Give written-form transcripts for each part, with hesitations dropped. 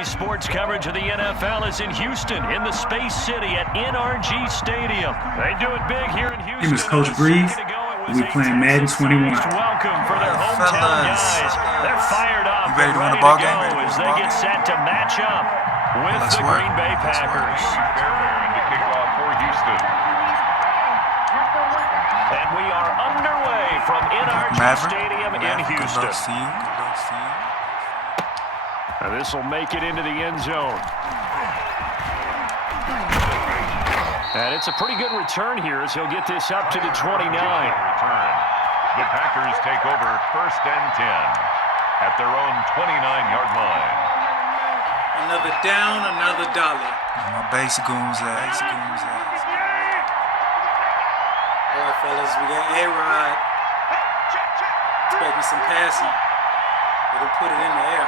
Today's sports coverage of the NFL is in Houston, in the Space City at NRG Stadium. They do it big here in Houston. My name is Coach Breeze. We're playing Madden21. Welcome for their hometown guys. They're fired up. You ready to win the ball game? As they get set to match up with the Green Bay Packers. Preparing to kick off for Houston. And we are underway from NRG Stadium in Houston. Good luck to you. Good luck to you. And this will make it into the end zone. And it's a pretty good return here as he'll get this up to the 29. The Packers take over 1st and 10 at their own 29-yard line. Another down, another dollar. My base goons at. All right, fellas, we got A-Rod. Expecting some passing. We're going to put it in the air.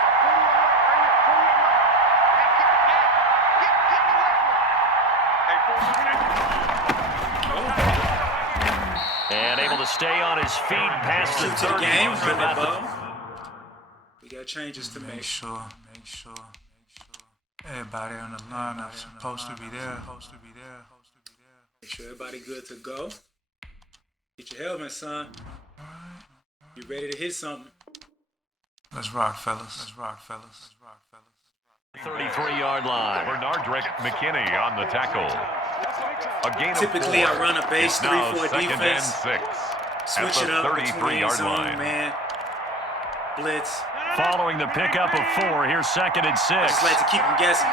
And able to stay on his feet past the 30. We got changes to make. Make sure. Everybody on the line is supposed to be there. Make sure everybody good to go. Get your helmet, son. You ready to hit something? Let's rock, fellas. 33-yard line. Bernardrick McKinney on the tackle. Typically, I run a base 3-4 defense. 6 Switch it up between zone, man. Blitz. Following the pickup of 4, here's 2nd and 6. I just like to keep them guessing.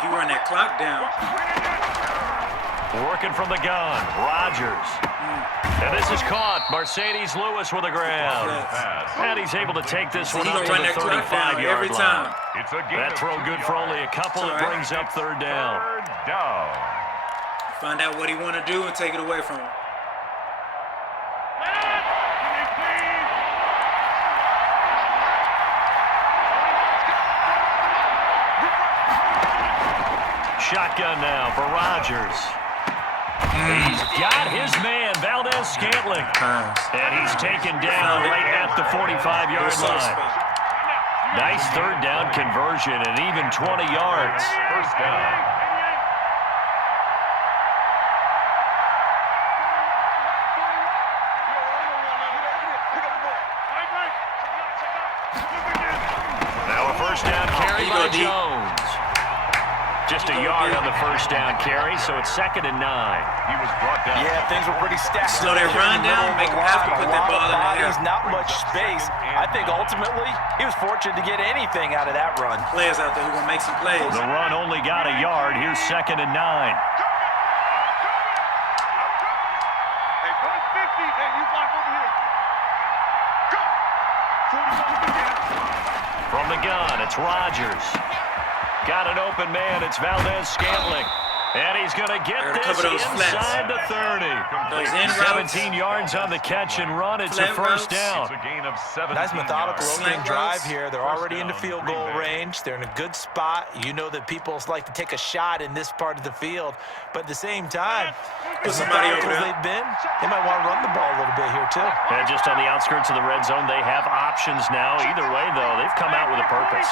He run that clock down. Working from the gun, Rodgers. And this is caught. Mercedes Lewis with a grab. And he's able to take this one up to the 35-yard line. That throw good for only a couple. It brings up 3rd down. Find out what he want to do and take it away from him. Shotgun now for Rodgers. He's got his man, Valdez-Scantling. And he's taken down right at the 45-yard line. Nice 3rd down conversion and even 20 yards. 1st down. Now a 1st down carry by Jones. Just a yard on the 1st down carry, so it's 2nd and 9. He was brought down. Yeah, things were pretty stacked. Slow that run down, make him have to put that ball in the air. Not much space. I think ultimately he was fortunate to get anything out of that run. Players out there who gonna make some plays. The run only got a yard. Here's 2nd and 9. From the gun, it's Rodgers. Got an open man. It's Valdez-Scantling. And he's going to get this inside the 30. 17 yards on the catch and run. It's a 1st down. Nice methodical opening drive here. They're already into field goal range. They're in a good spot. You know that people like to take a shot in this part of the field. But at the same time, as methodical as they've been, they might want to run the ball a little bit here too. And just on the outskirts of the red zone, they have options now. Either way, though, they've come out with a purpose.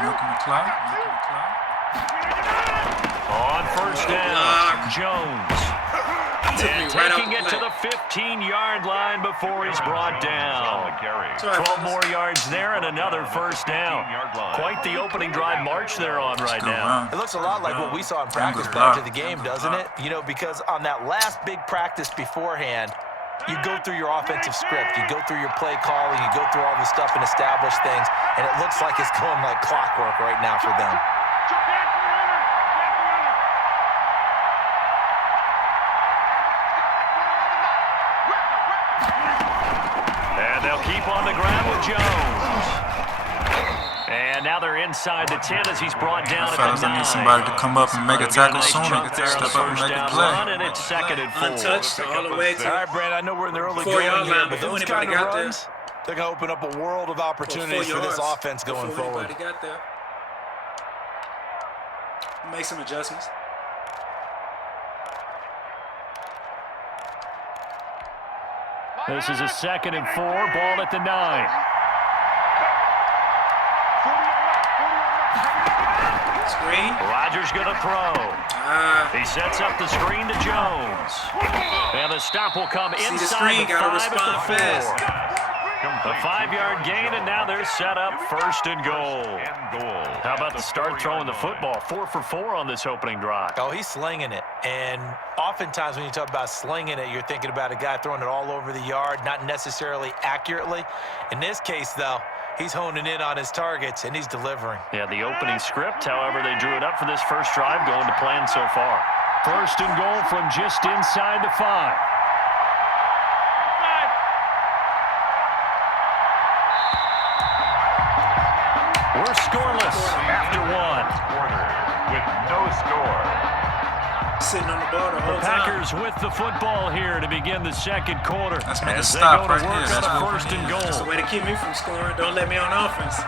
Milking the clock. On 1st down, Jones. And taking it to the 15-yard line before he's brought down. 12 more yards there and another 1st down. Quite the opening drive march they're on right now. It looks a lot like what we saw in practice prior to the game, doesn't it? You know, because on that last big practice beforehand, you go through your offensive script, you go through your play calling, you go through all the stuff and establish things, and it looks like it's going like clockwork right now for them. And they'll keep on the ground with Jones. And now they're inside the 10 as he's brought down at the 9. I need somebody to come up and make a tackle sooner. Step up and make a play. And it's 2nd and 4. Untouched all the way to. All right, Brad, I know we're in the early 4-yard going here, line but those before kind anybody of got there. runs, They're going to open up a world of opportunities for this offense going forward. Anybody got there. Make some adjustments. This is a 2nd and 4, ball at the 9. Screen. Rodgers going to throw. He sets up the screen to Jones. And the stop will come inside the 5 at the 4. A 5-yard gain, and now they're set up 1st and goal. How about the start throwing the football? 4 for 4 on this opening drive. Oh, he's slinging it. And oftentimes when you talk about slinging it, you're thinking about a guy throwing it all over the yard, not necessarily accurately. In this case, though, he's honing in on his targets, and he's delivering. Yeah, the opening script, however, they drew it up for this first drive, going to plan so far. 1st and goal from just inside the 5. We're scoreless after 1. Quarter with no score. Sitting on the ball the whole The Packers with the football here to begin the 2nd quarter. Let's make a as they stop go to right work here. on That's a what 1st and goal. That's the way to keep me from scoring. Don't let me on offense.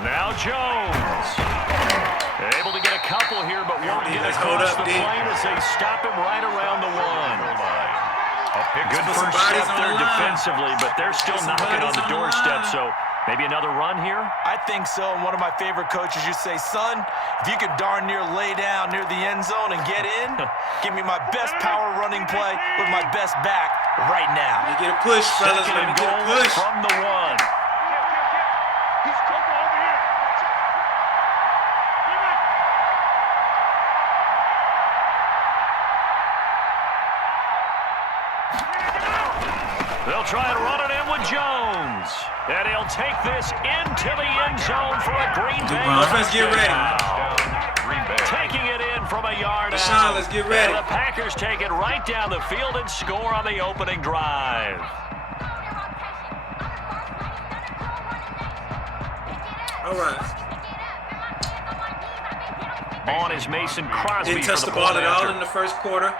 Now Jones. Able to get a couple here, but won't get across the plane as they stop him right around the 1. Good first step there defensively, but they're still knocking on the doorstep, so maybe another run here? I think so. And one of my favorite coaches, you say, son, if you could darn near lay down near the end zone and get in, give me my best power running play with my best back right now. Let me get a push, fellas. Let me get a push. From the 1. They'll try and run it in with Jones. And he'll take this into the end zone for a Green Bay. Offense, get ready. Taking it in from a yard Deshaun, out. let's get ready. And the Packers take it right down the field and score on the opening drive. All right. On is Mason Crosby. Didn't touch for the the ball point at all after. in the first quarter.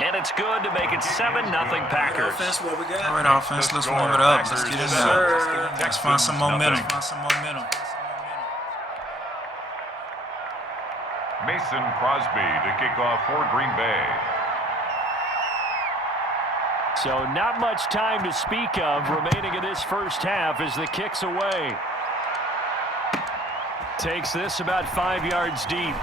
And it's good to make it 7-0 Packers. Offense, what we got? All right, offense. Let's warm it up. Let's get in there. Let's find some momentum. Mason Crosby to kick off for Green Bay. So not much time to speak of remaining in this first half as the kick's away. Takes this about 5 yards deep.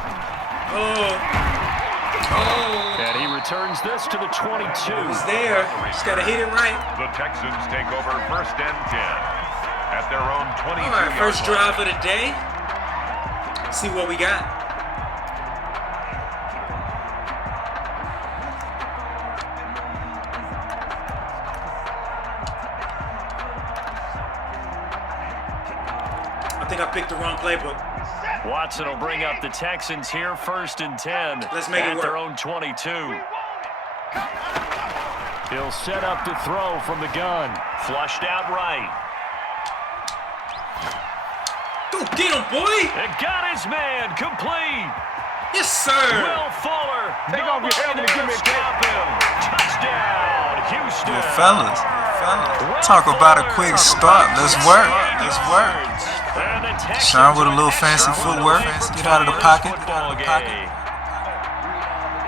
And he returns this to the 22. He's there. Just got to hit it right. The Texans take over 1st and 10 at their own 22. All right, first drive of the day. See what we got. I think I picked the wrong playbook. Watson will bring up the Texans here 1st and 10 Let's make it at work. their own 22. He'll set up to throw from the gun. Flushed out right. Go get him, boy. And got his man complete. Yes, sir. Will Fuller. Nobody there to stop him. Touchdown, Houston. Well, fellas, talk about a quick start. Let's work. Sean with a little fancy footwork. Get out of the pocket.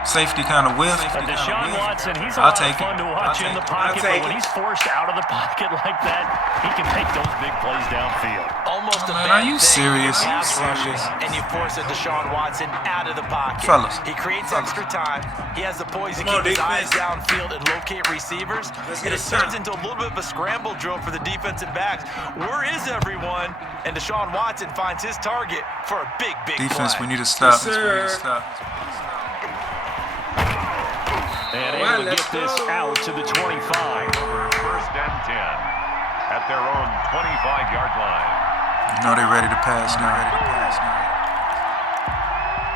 Safety kind of whiff. Deshaun Watson, he's a I'll lot take of fun it. to watch in the pocket, but when he's forced out of the pocket like that, he can make those big plays downfield. Almost a Man, bad are you thing serious? when Are you pass rushing serious? and you force a Deshaun Watson out of the pocket. Fellas. He creates extra time. He has the poise to Come on, keep his eyes defense. downfield and locate receivers. Let's And get it a turns stop. into a little bit of a scramble drill for the defensive backs. Where is everyone? And Deshaun Watson finds his target for a big Defense, play. we need to stop. Yes, We need to sir. stop. And able to get this out to the 25. First and 10 at their own 25-yard line. You know they're ready to pass now.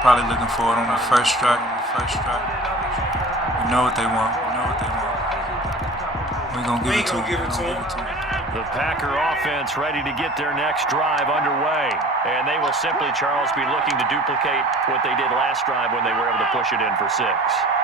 Probably looking for it on the first strike. We know what they want. We're going to give it to them. The Packer offense ready to get their next drive underway. And they will simply, Charles, be looking to duplicate what they did last drive when they were able to push it in for 6.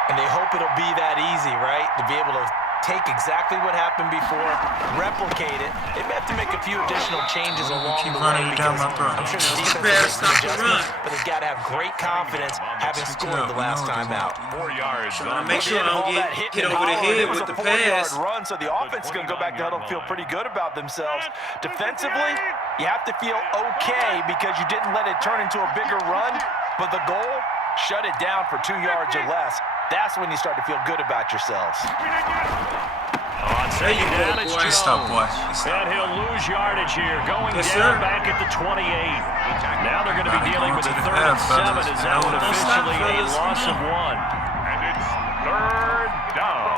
And they hope it'll be that easy, right? To be able to take exactly what happened before, replicate it. They may have to make a few additional changes along the way because I'm sure the defense will make some adjustments, but they've got to have great confidence having scored the last time out. 4 yards. Make sure I don't get hit over the head with the pass. Run, so the offense is going to go back to huddle and feel pretty good about themselves. Defensively, you have to feel okay because you didn't let it turn into a bigger run, but the goal, shut it down for 2 yards or less. That's when you start to feel good about yourselves. On second down, it's Jones. Stop, boy. And he'll lose yardage here, going Yes, down sir. back at the 28. Now they're going to be dealing with a Going to 3rd the and half, 7. fellas. Is that one Don't stop, officially a fellas. loss Come of on. 1? And it's 3rd down.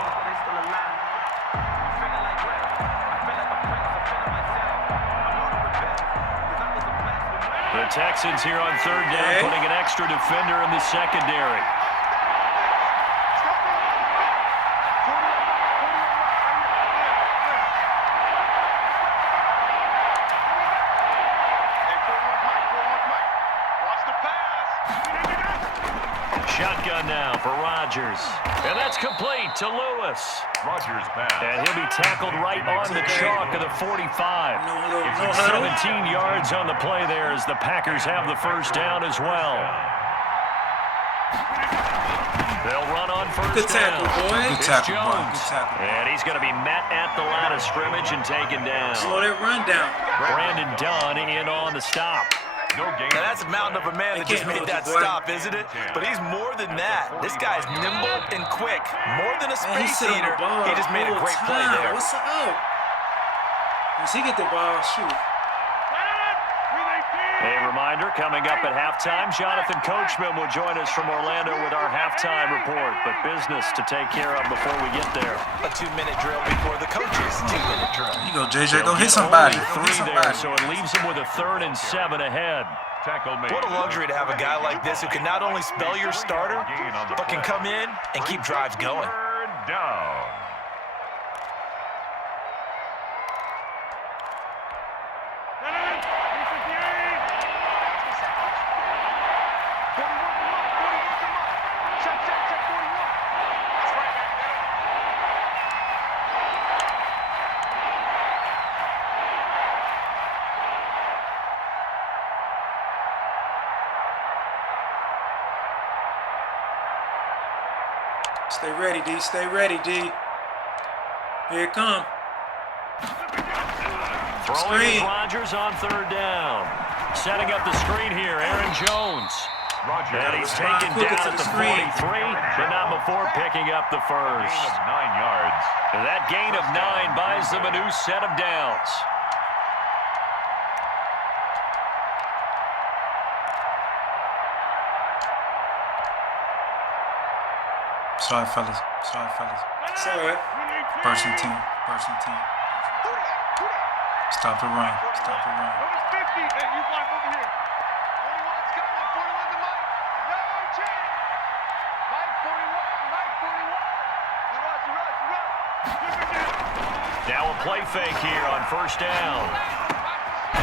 The Texans here on 3rd down, Okay. putting an extra defender in the secondary. Shotgun now for Rodgers. And that's complete to Lewis. Rodgers pass. And he'll be tackled right on the chalk of the 45. No huddle. 17 yards on the play there as the Packers have the first down as well. They'll run on Good first tackle, down. boy. Good It's tackle, boy. Jones. Good tackle. And he's going to be met at the line of scrimmage and taken down. Slow that run down. Brandon Dunn in on the stop. No gain. Now that's a mountain of a man that just made that stop, isn't it? But he's more than that. This guy's nimble and quick. More than a Man, he space sit on the eater. ball He just made a all great play time. there. What's up? Once he get the ball, shoot. A reminder, coming up at halftime, Jonathan Coachman will join us from Orlando with our halftime report. But business to take care of before we get there. A 2-minute drill before the coach's 2-minute drill. You go, JJ. Go They'll hit get somebody. only Go hit 3 there, somebody. so it leaves him with a 3rd and 7 ahead. Tackle made. What a luxury to have a guy like this who can not only spell your starter, but can come in and keep drives going. 3rd down. Stay ready, D. Stay ready, D. Here it come. Throwing is Screen. Rodgers on 3rd down. Setting up the screen here, Aaron Jones. And he's taken Quicker down to at the the screen. 43, but not before picking up the first. Gain of 9 yards. And that gain of 9 buys them a new set of downs. Sorry, fellas. Sorry. First and 10. Stop the run. Now a play fake here on 1st down.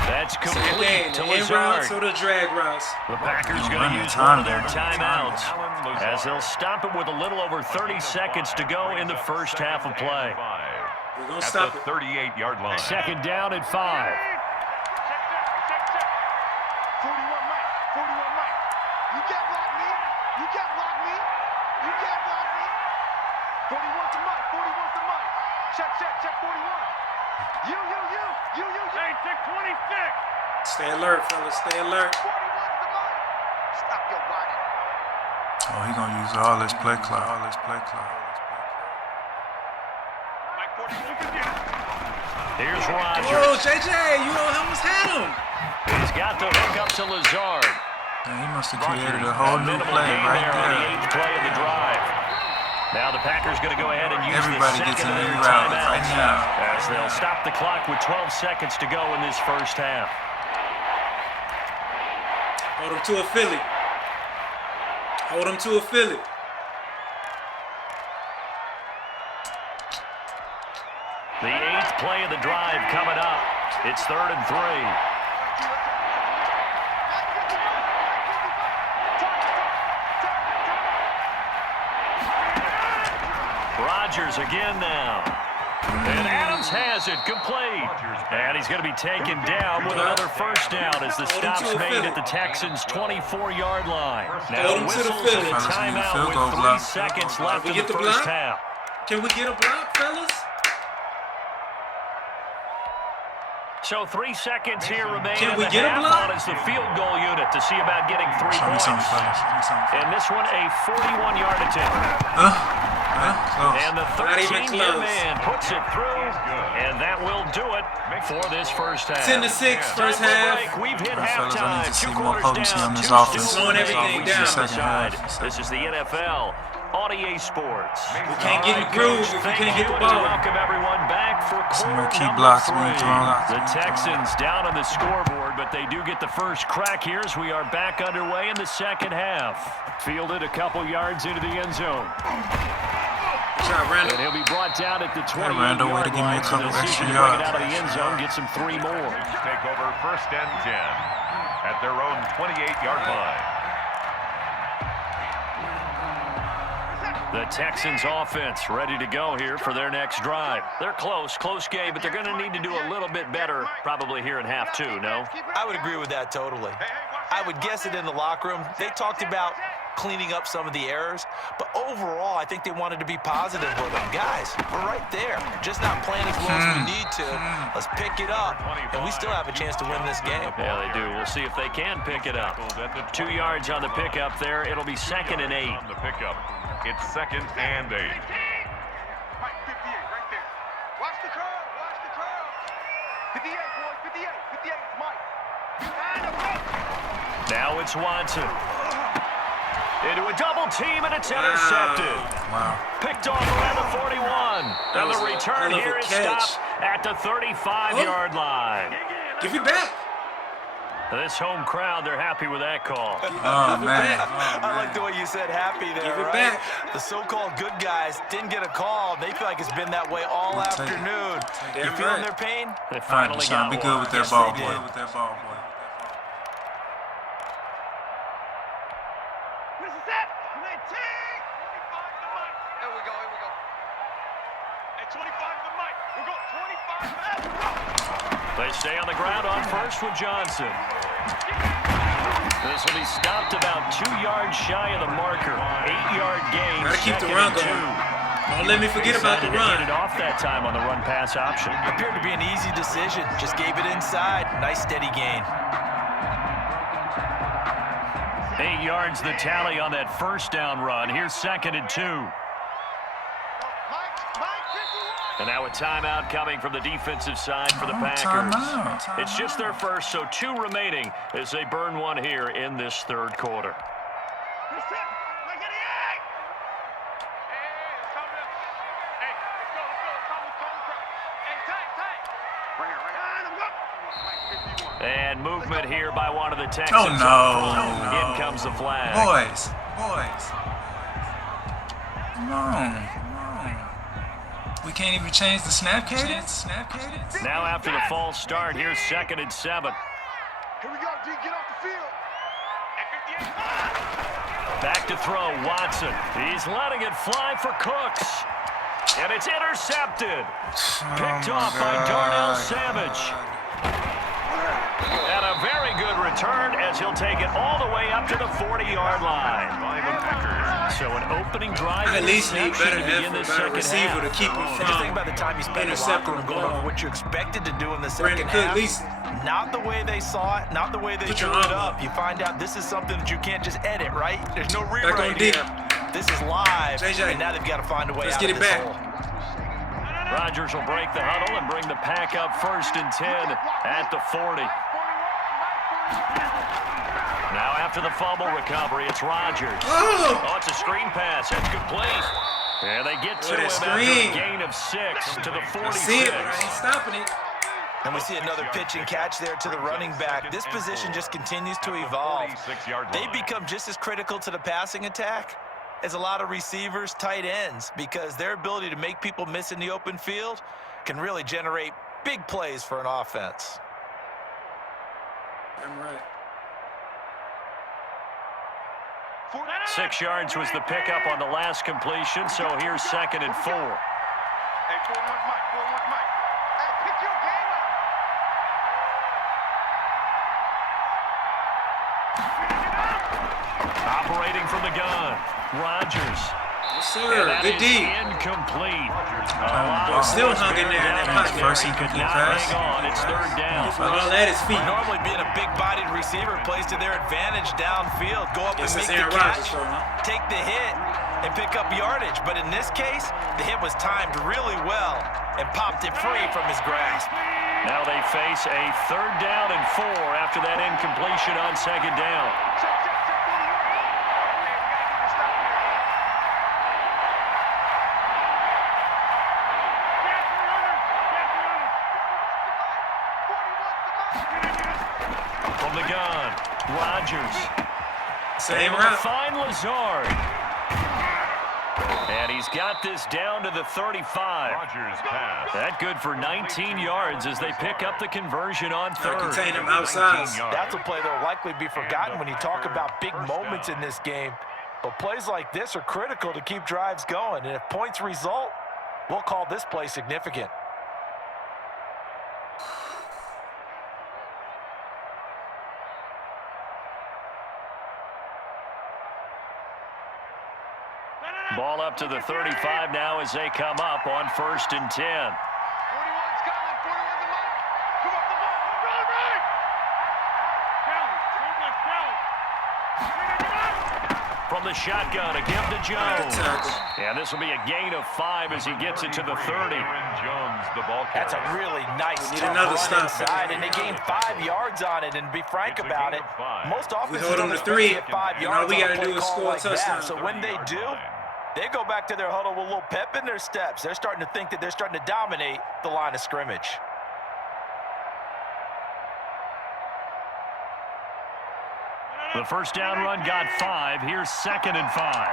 That's complete to The in routes Lazard. or the drag routes? The Packers Don't going run to that use time one of their down. timeouts as they'll stop it with a little over 30 seconds to go in the first half of play. We're going to At stop the it. 38-yard line. 2nd down at 5. Check 41. You. Hey, check 26. Stay alert, fellas. Stay alert. 41's the mic. Stop your whining. Oh, he gonna use all this play clock. All this play clock. Mike 40, look at this. Here's Rogers. Oh, JJ, you almost had him. He's got the hook up to Lazard. Man, he must have created a whole new Minimal play gain right there on the there. 8th play of the drive. Now the Packers going to go ahead and use Everybody the gets second a of new their route timeouts right now. as they'll stop the clock with 12 seconds to go in this first half. Hold him to a Philly. Hold him to a Philly. The 8th play of the drive coming up. It's 3rd and 3. Rodgers again now. And Adams has it complete. And he's going to be taken down with another first down as the stop's made at the Texans' 24-yard line. Now whistles and a timeout with 3 seconds left in the first half. Can we get a block, fellas? So 3 seconds here remain Can in we the get a half block? on as the field goal unit to see about getting 3 Show me points. something, fellas. Show me something. And this one a 41-yard attempt. Close. And the Not even 13-year close. man puts it through, and that will do it for this first half. 10-6, first Time for half. break. We've hit Fellas, I need halftime. to see 2 more quarters potency down, on this 2 offense. still Slowing everything remain down. on the Second side. half. This is the NFL on EA Sports. We can't get in the groove if we Thank can't you, get the and ball. welcome everyone back for Some more quarter key number blocks 3. being thrown. The Texans down on the scoreboard, but they do get the first crack here as we are back underway in the second half. Fielded a couple yards into the end zone. Shot Randall. And he'll be brought down at the 28-yard Randall, way to give me a line. couple So they'll extra see if they can yards. get out of the end zone, get some 3 more. Take over 1st and 10 at their own 28-yard line. The Texans offense ready to go here for their next drive. They're close game, but they're going to need to do a little bit better probably here in half 2, no? I would agree with that totally. I would guess it in the locker room. They talked about cleaning up some of the errors, but overall, I think they wanted to be positive with them. Guys, we're right there. Just not playing as well as we need to. Let's pick it up, and we still have a chance to win this game. Yeah, they do. We'll see if they can pick it up. 2 yards on the pickup there. It'll be 2nd and 8. On the pickup, it's 2nd and 8. Mike 58 right there. Watch the curve. 58, boys. 58. 58, Mike. Behind the rope. Now it's Watson. Into a double team, and it's intercepted. Wow. Picked off around the 41. And was the a return hell of a here is catch. stopped at the 35-yard line. Give it back. This home crowd, they're happy with that call. Oh, man. I like the way you said happy there, Give it right? back. The so-called good guys didn't get a call. They feel like it's been that way all I'll take it. afternoon. You Damn feeling right. their pain? They All right, finally Deshaun, got be one. good with that Yes, ball, they boy. did. With that ball, boy. What's the set? 19. 25 to Mike. Here we go. Hey, 25 to Mike. We'll go 25 to They stay on the ground on first with Johnson. This will be stopped about 2 yards shy of the marker. 8-yard gain. Gotta keep the 2nd run and 2. going. Don't let me forget about the Decided to run. get it off that time on the run pass option. Appeared to be an easy decision. Just gave it inside. Nice steady gain. 8 yards the tally on that first down run. Here's 2nd and 2. And now a timeout coming from the defensive side for the Packers. Timeout. It's just their first, so 2 remaining as they burn one here in this 3rd quarter. And movement here by one of the Texans. Oh, no. In comes the flag. Boys. Come on. We can't even change the snap cadence? Now after the false start, here's 2nd and 7. Here we go, D. Get off the field. Back to throw, Watson. He's letting it fly for Cooks. And it's intercepted. Picked off by Darnell Savage. And a very good return as he'll take it all the way up to the 40-yard line. By the Packers. So an opening drive I at least need interception better to begin effort this by the second receiver half. to keep him Just think from about the time you spent in the intercepting locker room the going over ball. what you expected to do in the Brandon second could at half. least Not the way they saw it, not the way they put drew your it arm up. up. You find out this is something that you can't just edit, right? There's no on rewrite deep. here. This is live, JJ, and now they've got to find a way let's out get of it this back. hole. Rodgers will break the huddle and bring the pack up 1st and 10 at the 40. Now after the fumble recovery, it's Rodgers. Oh, it's a screen pass. That's complete. And they get to him after a gain of 6 to the 46. See it, but I ain't stopping it. And we see another pitch and catch there to the running back. This position just continues to evolve. They become just as critical to the passing attack as a lot of receivers, tight ends, because their ability to make people miss in the open field can really generate big plays for an offense. I'm right. 6 yards was the pickup on the last completion, so here's 2nd and 4. Hey, 4-1 Mike, 4-1 Mike. Hey, pick your game up. Operating from the gun, Rodgers. Yes, sir. And that Good is D. incomplete. Still hung in there in that pocket. First and 50 pass. Hang on, it's 3rd down. All at his feet. Normally being a big-bodied receiver plays to their advantage downfield. Go up Yes, and it's make the Aaron Rodgers, catch, though, huh? take the hit, and pick up yardage. But in this case, the hit was timed really well and popped it free from his grasp. Now they face a 3rd down and 4 after that incompletion on 2nd down. From the gun, Rodgers. Same Able to route. find Lazard. And he's got this down to the 35. Rodgers pass. That good for 19 yards as they pick up the conversion on Gotta 3rd. contain him outside. That's a play that will likely be forgotten when you talk about big moments in this game. But plays like this are critical to keep drives going. And if points result, we'll call this play significant. Ball up to the 35 now as they come up on 1st and 10. 41 Scotland, 41 the Mike. Come up the ball. Run, run! From the shotgun, a give to Jones. tackle. And this will be a gain of 5 as he gets it to the 30. Aaron Jones, the ball carrier. That's a really nice We need tough another run stop. inside, and they gained 5 yards on it. And to be frank It's a about gain it, of 5. most offenses hold them don't to expect 3. get 5 And all yards we on a gotta play do is call score a like that. touchdown. So when they do, they go back to their huddle with a little pep in their steps. They're starting to think that they're starting to dominate the line of scrimmage. The first down run got 5. Here's 2nd and 5.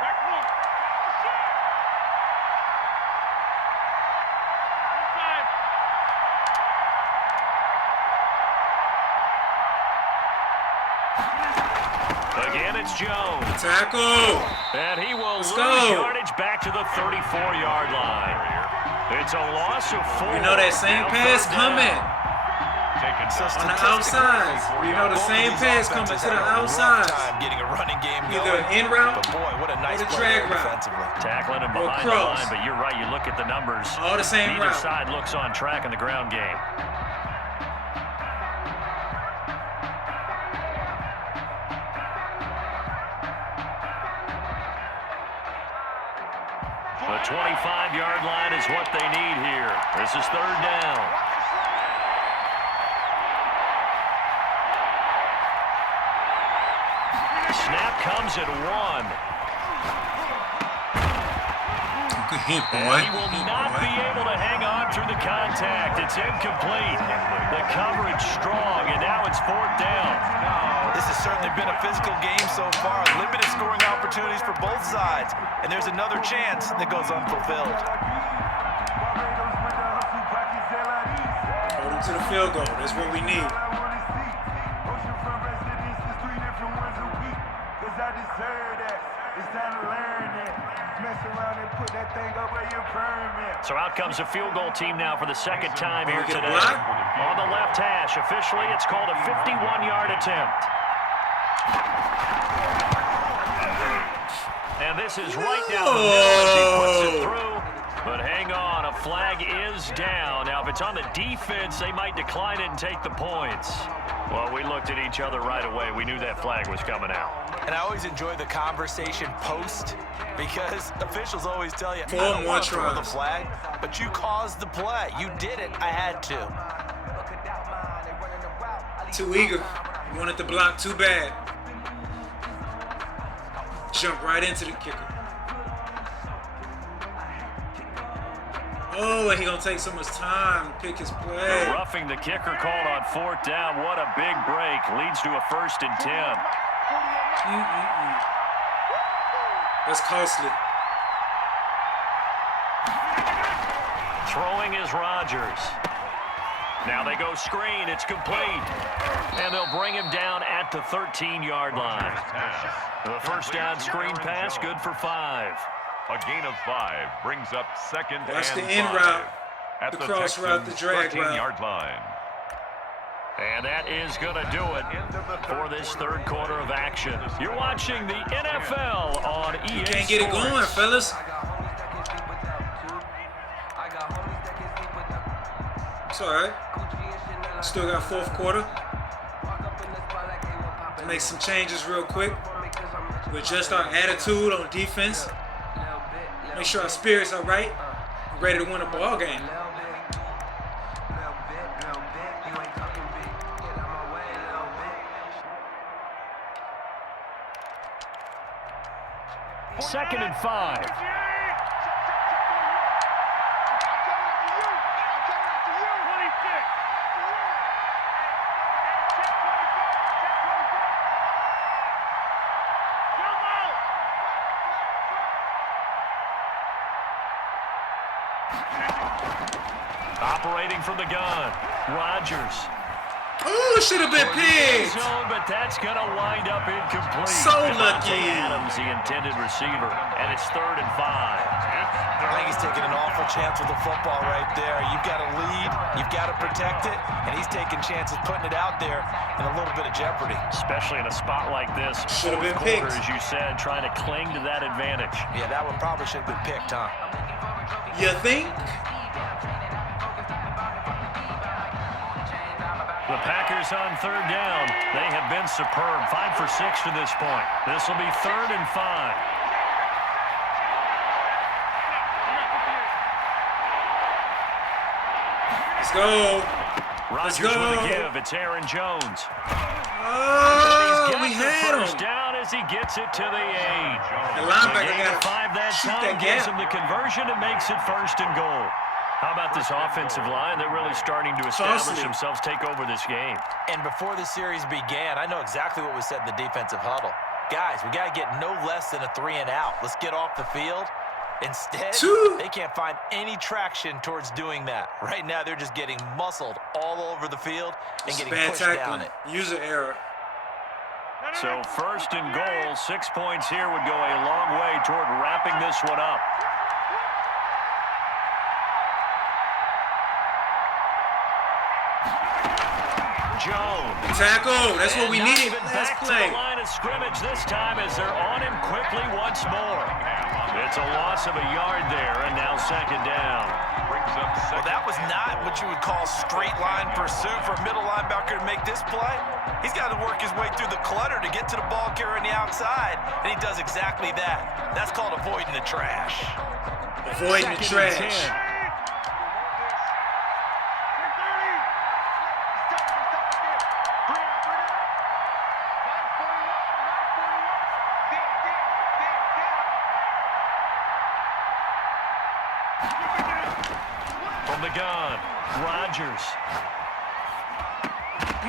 Again, it's Jones. Tackle. And he will lose go. yardage back to the 34-yard line. It's a loss of 4. We know that same Now pass 3rd down. coming. So On the outside. We know the same pass coming to the outside. Time getting a running game Either going. an in route But boy, what a nice or the play there drag route. defensively. Tackling him Or behind the cross. line, but you're right. You look at the numbers. All the same Neither route. side looks on track in the ground game. The 25-yard line is what they need here. This is 3rd down. Snap comes at 1. Good hit, And boy. he will not be able to hang on through the contact. It's incomplete. The coverage strong, and now it's 4th down. This has certainly been a physical game so far. Limited scoring opportunities for both sides. And there's another chance that goes unfulfilled. Hold him to the field goal. That's what we need. So out comes a field goal team now for the 2nd time here Get a today. block? On the left hash, officially, it's called a 51-yard attempt. And this is right down the middle as he puts it through. But hang on, a flag is down. Now, if it's on the defense, they might decline it and take the points. Well, we looked at each other right away. We knew that flag was coming out. And I always enjoy the conversation post because officials always tell you, I Four don't more want to throw the tries. flag, but you caused the play. You did it. I had to. Too eager. Wanted to block too bad. Jump right into the kicker. Oh, and he gonna take so much time to pick his play. Roughing the kicker called on 4th down. What a big break. Leads to a 1st and 10. That's costly. Throwing is Rodgers. Now they go screen. It's complete. And they'll bring him down at the 13-yard line. The 1st down screen pass, good for 5. A gain of 5 brings up 2nd That's and the in 5 route, at the the cross route, the Texans' drag route. 13-yard line. And that is going to do it for this 3rd quarter of action. You're watching the NFL on EA Can't get it going, Sports. fellas. It's all right. Still got 4th quarter. Make some changes real quick. We adjust our attitude on defense. Make sure our spirits are right. We're ready to win a ball game. Second and 5. Operating from the gun, Rodgers. Oh, it should have been picked. Zone, but that's going to wind up incomplete. So lucky. Adams, the intended receiver, and it's 3rd and 5. I think he's taking an awful chance with the football right there. You've got to lead, you've got to protect it, and he's taking chances putting it out there in a little bit of jeopardy. Especially in a spot like this. Should have been 4th quarter, picked. as you said, trying to cling to that advantage. Yeah, that one probably should have been picked, huh? You think? The Packers on 3rd down. They have been superb. 5 for 6 to this point. This will be 3rd and 5. Let's go. Rodgers Let's go. with a give. It's Aaron Jones. Oh, He's we got had the 1st him. down as he gets it to the 8. The The linebacker gain of got 5 that shoot time that gives gap. him the conversion and makes it 1st and goal. How about this offensive line? They're really starting to establish Costly. themselves, take over this game. And before the series began, I know exactly what was said in the defensive huddle. Guys, we got to get no less than a 3 and out. Let's get off the field. Instead, they can't find any traction towards doing that. Right now, they're just getting muscled all over the field and getting Bad pushed down tackling. it. User error. So 1st and goal, 6 points here would go a long way toward wrapping this one up. Jones. Tackle. That's what we And not needed. even Last back to play. the line of scrimmage this time as they're on him quickly once more. It's a loss of a yard there, and now 2nd down. Brings up Well, that was not what you would call straight line pursuit for a middle linebacker to make this play. He's got to work his way through the clutter to get to the ball carrier on the outside, and he does exactly that. That's called avoiding the trash. Avoiding the 2nd and trash. 10. From the gun, Rodgers.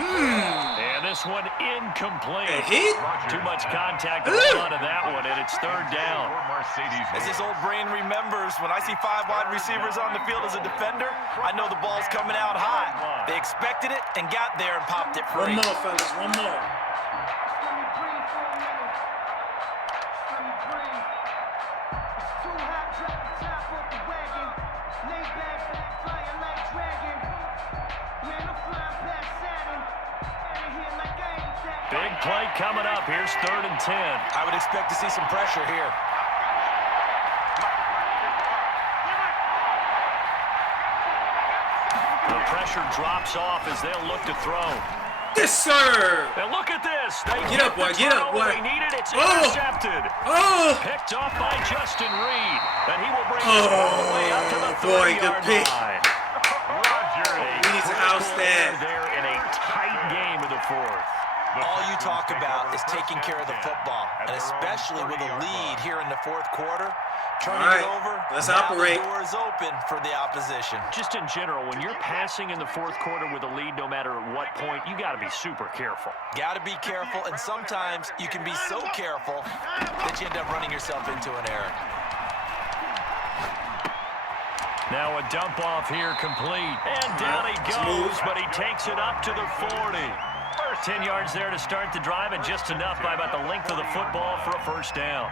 And this one incomplete. A hit? Too much contact on that one, and it's 3rd down. As his old brain remembers, when I see 5 wide receivers on the field as a defender, I know the ball's coming out hot. They expected it and got there and popped it free. One more, fellas. One more. Big play coming up. Here's 3rd and 10. I would expect to see some pressure here. The pressure drops off as they'll look to throw. Yes, sir. And look at this. They Get up, boy. Get up, boy. They needed. It's Oh. intercepted. Oh. Picked off by Justin Reed. And he will bring this all the way up to the boy, 30-yard good pick. line. We need to outstand. There in a tight game in the fourth. All you talk about is taking care of the football, and especially with a lead here in the fourth quarter. Turning it over, let's now operate. The door is open for the opposition. Just in general, when you're passing in the fourth quarter with a lead, no matter at what point, you got to be super careful. Got to be careful, and sometimes you can be so careful that you end up running yourself into an error. Now a dump off here complete. And down he goes, but he takes it up to the 40. 10 yards there to start the drive, and just enough by about the length of the football for a first down.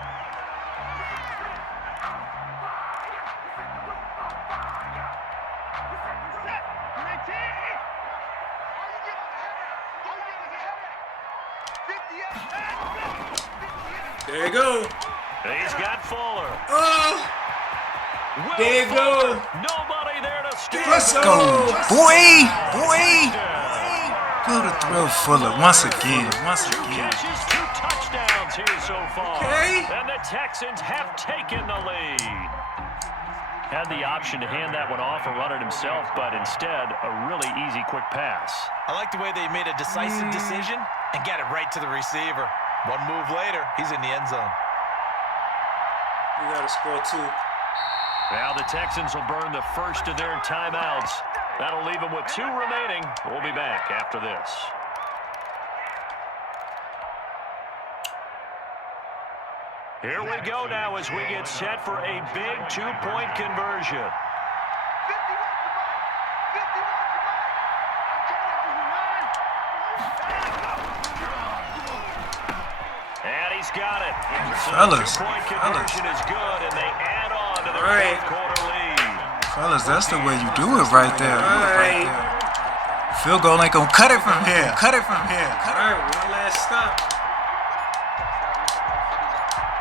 There you go. He's got Fuller. Oh. Will There you Fuller. go. Nobody there to stop. Let's go, boy. Go to throw Fuller once again. Two catches, 2 touchdowns here so far. Okay. And the Texans have taken the lead. Had the option to hand that one off or run it himself, but instead, a really easy, quick pass. I like the way they made a decisive decision and got it right to the receiver. One move later, he's in the end zone. We got to score 2. Now the Texans will burn the first of their timeouts. That'll leave them with 2 remaining. We'll be back after this. Here we go now as we get set for a big 2-point conversion. And he's got it. So Fellas, the 2-point conversion is good, and they add on to the Right. fourth quarter lead. Fellas, that's the way you do it right there. Field goal ain't gonna cut it from here. Cut it from here. All right, one last stop.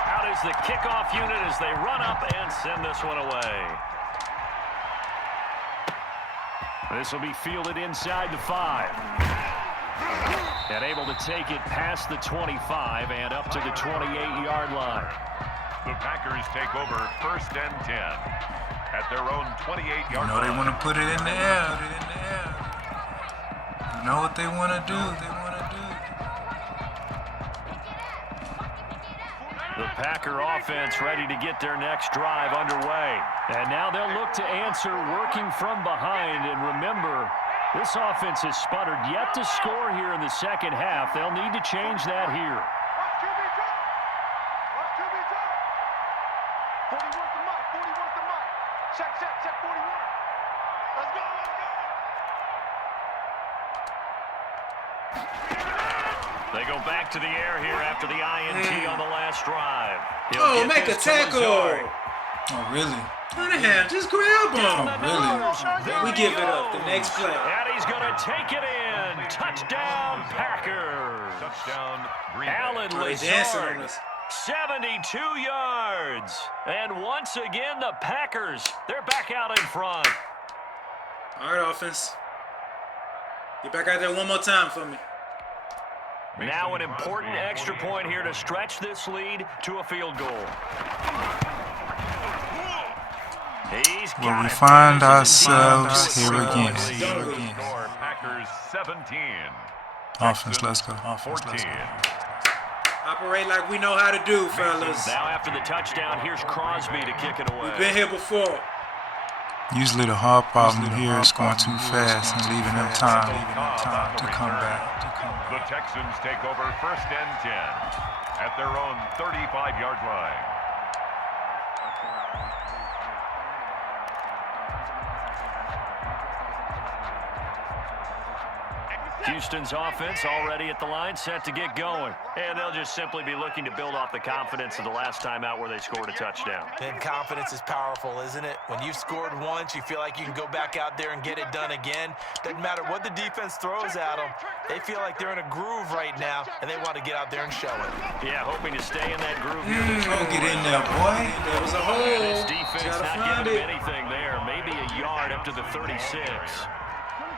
Out is the kickoff unit as they run up and send this one away. This will be fielded inside the 5. And able to take it past the 25 and up to the 28-yard line. The Packers take over first and 10 at their own 28-yard line. You know they want to put it in the air. You know what they want to do. The Packer offense ready to get their next drive underway. And now they'll look to answer working from behind. And remember, this offense has sputtered yet to score here in the second half. They'll need to change that here. Check 41. Let's go. They go back to the air here after the INT on the last drive. He'll Oh, get make a this to tackle. Lazard. Oh, really? Cunningham, just grab him. Really? We give it up. The next play. And he's going to take it in. Touchdown, Packers. Touchdown, Green Bay. Alan Oh, they dancing on Lazard, us. 72 yards. And once again, the Packers, they're back out in front. All right, offense. Get back out there one more time for me. Now an important extra point here to stretch this lead to a field goal. He's got Well, we it. find This is indeed ourselves to a here field again. goal. Score, Packers 17. Offense, let's go. 14. Operate like we know how to do, fellas. Now after the touchdown, here's Crosby to kick it away. We've been here before. Usually the hard problem here is going too fast and leaving them time to come back. The Texans take over first and 10 at their own 35-yard line. Houston's offense already at the line, set to get going. And they'll just simply be looking to build off the confidence of the last time out where they scored a touchdown. And confidence is powerful, isn't it? When you've scored once, you feel like you can go back out there and get it done again. Doesn't matter what the defense throws at them. They feel like they're in a groove right now, and they want to get out there and show it. Yeah, hoping to stay in that groove here. Don't get in there, boy. There was a hole. His defense Gotta not find giving it. him anything there. Maybe a yard up to the 36.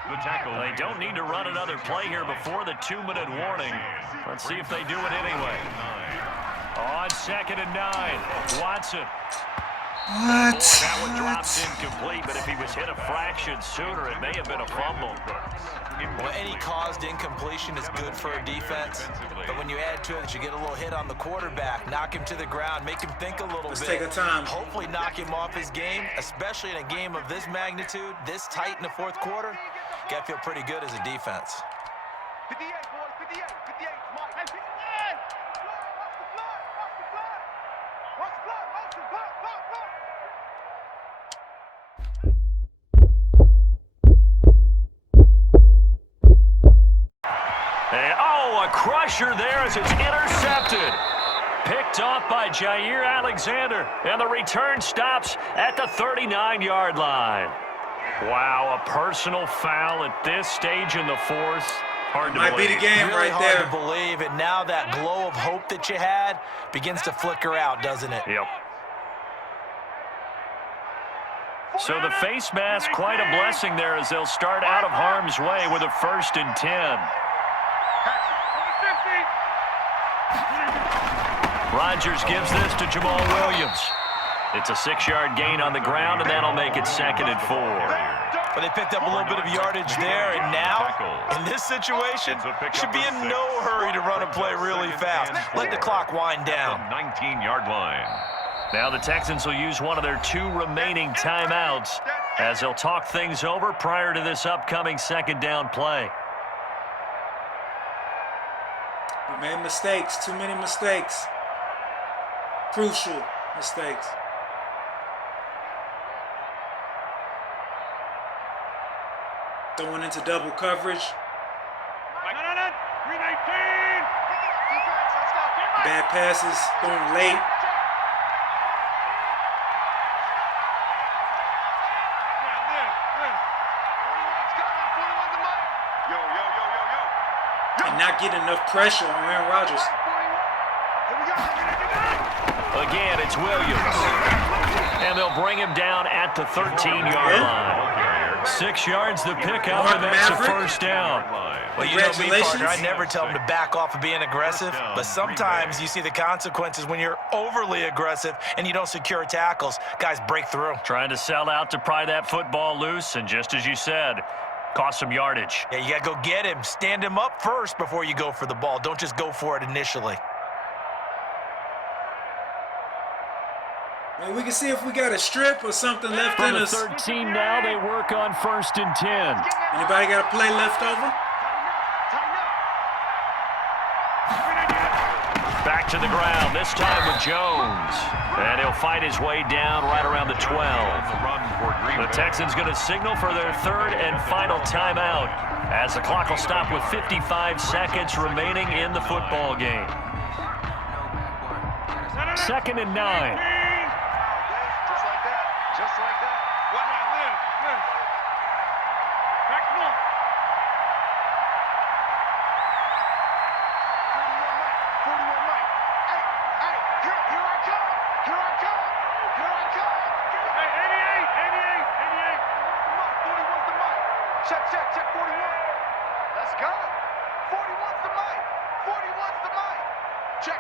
The tackle. They don't need to run another play here before the 2-minute warning. Let's see if they do it anyway. On 2nd and 9, Watson. What? Boy, that one drops incomplete, but if he was hit a fraction sooner, it may have been a fumble. Well, any caused incompletion is good for a defense, but when you add to it that you get a little hit on the quarterback, knock him to the ground, make him think a little Let's bit. take our time. Hopefully knock him off his game, especially in a game of this magnitude, this tight in the fourth quarter. Got to feel pretty good as a defense. 58, boys, 58, 58. Mike, hey, 59! Watch the block, watch the block, block, block. Oh, a crusher there as it's intercepted. Picked off by Jair Alexander, and the return stops at the 39-yard line. Wow, a personal foul at this stage in the fourth. Hard to Might be believe. the game Really right hard there. to believe, and now that glow of hope that you had begins to flicker out, doesn't it? Yep. So the face mask, quite a blessing there as they'll start out of harm's way with a 1st and 10. Rodgers gives this to Jamal Williams. It's a 6-yard gain on the ground, and that'll make it 2nd and 4. But they picked up a little bit of yardage there, and now, in this situation, should be in no hurry to run a play really fast. Let the clock wind down. 19-yard line. Now the Texans will use one of their 2 remaining timeouts as they'll talk things over prior to this upcoming 2nd down play. We made mistakes. Too many mistakes. Crucial mistakes. Throwing into double coverage. 319. Bad passes. Throwing late. And not getting enough pressure on Aaron Rodgers. Again, it's Williams. And they'll bring him down at the 13-yard line. 6 yards to pick up, and that's a first down. Well, you know me, partner, I never tell them to back off of being aggressive, but sometimes you see the consequences when you're overly aggressive and you don't secure tackles. Guys break through. Trying to sell out to pry that football loose, and just as you said, cost some yardage. Yeah, you got to go get him. Stand him up first before you go for the ball. Don't just go for it initially. Well, we can see if we got a strip or something left From in the us. 13 now, they work on 1st and 10. Anybody got a play left over? Back to the ground, this time with Jones. And he'll fight his way down right around the 12. The Texans going to signal for their 3rd and final timeout as the clock will stop with 55 seconds remaining in the football game. 2nd and 9. Just like that. What now? Live. Back north. 41 Mike. Hey, here I come. Here I come. Here I come. Hey, 88. 41's the Mike. Check 41. Let's go. 41's the Mike. 41's the Mike. Check.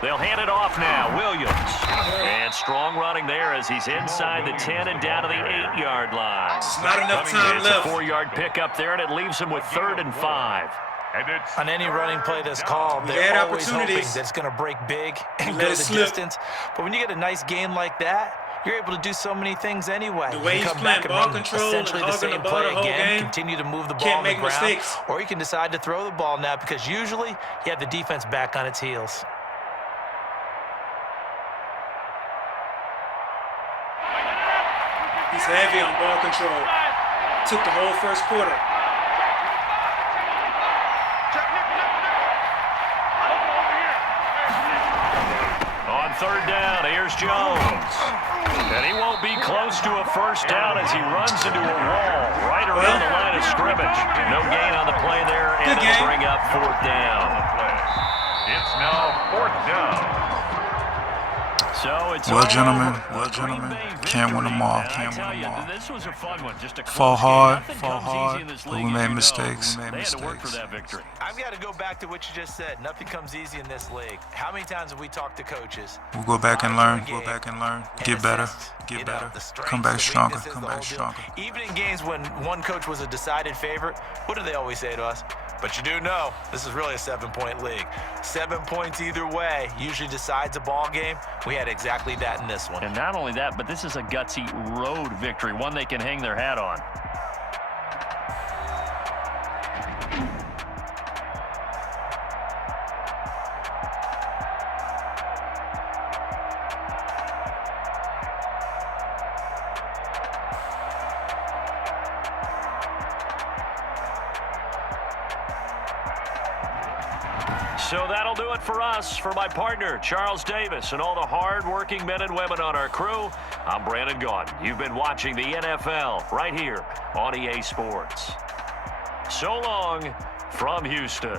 They'll hand it off now. Williams. And strong running there as he's inside the 10 and down to the 8-yard line. There's not enough time It's left. a 4-yard pickup there, and it leaves him with 3rd and 5. And it's On any running play that's called, We they're had always hoping opportunities. that it's going to break big and Let go it the slip. distance. But when you get a nice game like that, you're able to do so many things anyway. The way You he's can come back playing and ball run control and essentially the hogging the same ball play the whole again, game. continue to move the ball Can't on the make ground, mistakes. or you can decide to throw the ball now because usually you have the defense back on its heels. He's heavy on ball control. Took the whole first quarter. On 3rd down, here's Jones. And he won't be close to a first down as he runs into a wall right around the line of scrimmage. No gain on the play there, and Good it'll game. bring up 4th down. It's now 4th down. So it's Well, all gentlemen, over. Green Bay can't win them all. victory. Can't I tell win you, them all. this was a fun one. Just a Fall close game. hard, Nothing fall comes easy hard, in this but league, we as made you know. mistakes. They had to work for that victory. I've got to go back to what you just said. Nothing comes easy in this league. How many times have we talked to coaches? We'll go back and learn. Go Game back and learn. and Get better. assist, Get you know, better. the strengths, Come back the stronger. weaknesses, Come the back whole deal. stronger. Even in games when one coach was a decided favorite, what do they always say to us? But you do know this is really a 7-point league. 7 points either way usually decides a ball game. We had exactly that in this one. And not only that, but this is a gutsy road victory, one they can hang their hat on. So that'll do it for us. For my partner, Charles Davis, and all the hard-working men and women on our crew, I'm Brandon Gaudin. You've been watching the NFL right here on EA Sports. So long from Houston.